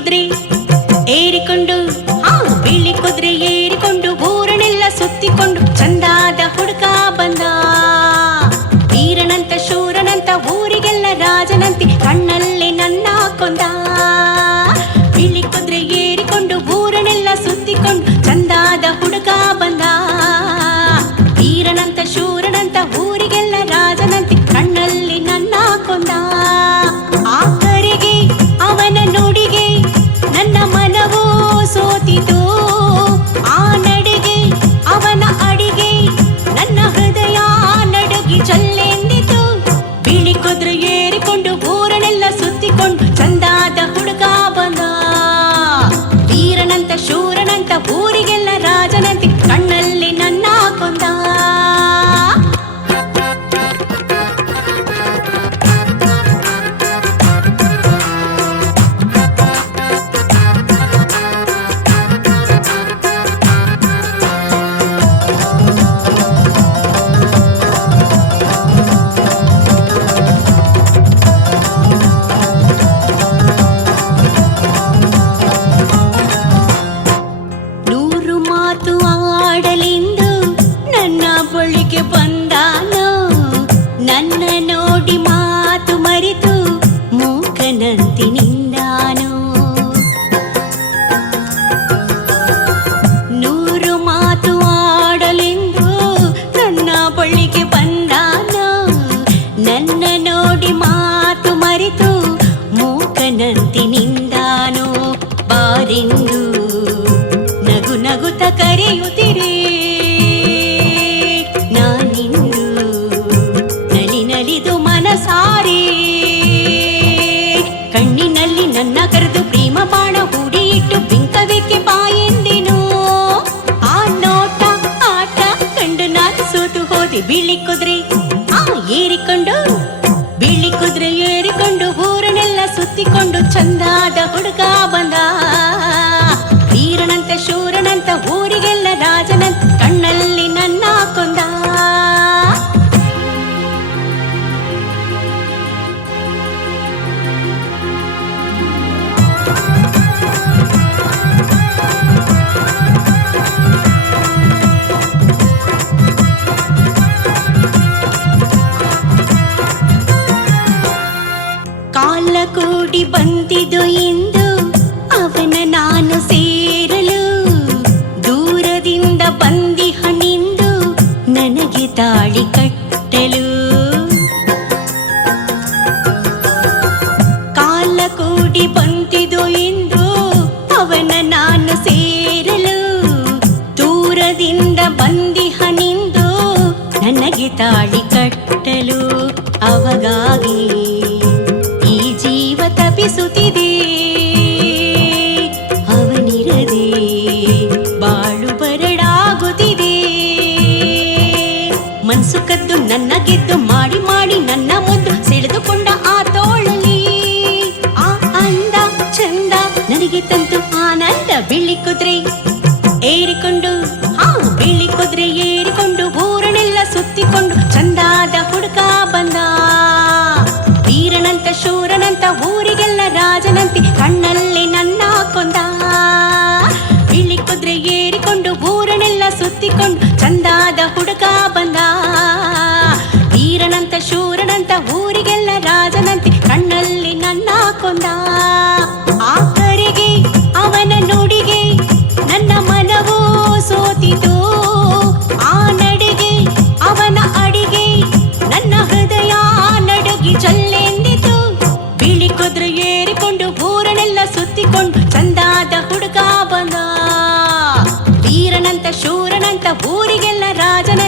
ಕುದುರೆ ಊರಿಗೆ ಬಂದಾನು? ನನ್ನ ನೋಡಿ ಮಾತು ಮರೆತು ಮೂಕನಂತಿ ನಿಂದಾನು. ಬಾರೆಂದು ನಗು ನಗುತ ಕರೆಯುತ್ತಿರಿ. ನಾನಿಂದು ನಲಿ ನಲಿದು ಮನಸಾರಿ ಹೋದೆ ಬಿಳಿ ಕುದ್ರೆ. ಆ ಏರಿಕೊಂಡು ಬಿಳಿ ಕುದುರೆ ಏರಿಕೊಂಡು ಊರನ್ನೆಲ್ಲ ಸುತ್ತಿಕೊಂಡು ಚಂದಾದ ಹುಡುಗ ಬಂದ ಕೂಡಿ ಇಂದು ಅವನ ನಾನು ಸೇರಲು ದೂರದಿಂದ ಬಂದಿಹನೆಂದು ನನಗೆ ತಾಳಿ ಕಟ್ಟಲು. ಕಾಲ ಕೂಡಿ ಬಂದಿದು ಎಂದು ಅವನ ನಾನು ಸೇರಲು ದೂರದಿಂದ ಬಂದಿಹನೆಂದು ನನಗೆ ತಾಳಿ ಕಟ್ಟಲು ಅವಗಾಗಿ ತಪಿಸುತ್ತಿದೆ ಅವನಿರದೆ ಬಾಳು ಬರಡಾಗುತ್ತಿದೆ. ಮನ್ಸು ಕದ್ದು ನನ್ನ ಗೆದ್ದು ಮಾಡಿ ಮಾಡಿ ನನ್ನ ಮುದ್ದು ಸೆಳೆದುಕೊಂಡ ಆ ತೋಳಲಿ ಆ ಅಂದ ಚಂದ ನನಗೆ ತಂತು ಆನಂದ ಬಿಳಿ ಕುದ್ರೆ. ಏರಿಕೊಂಡು ಹಾ ಬಿಳಿ ಊರಿಗೆಲ್ಲ ರಾಜನಂತೆ ಕಣ್ಣಲ್ಲಿ ಊರನಂತ ಊರಿಗೆಲ್ಲ ರಾಜನ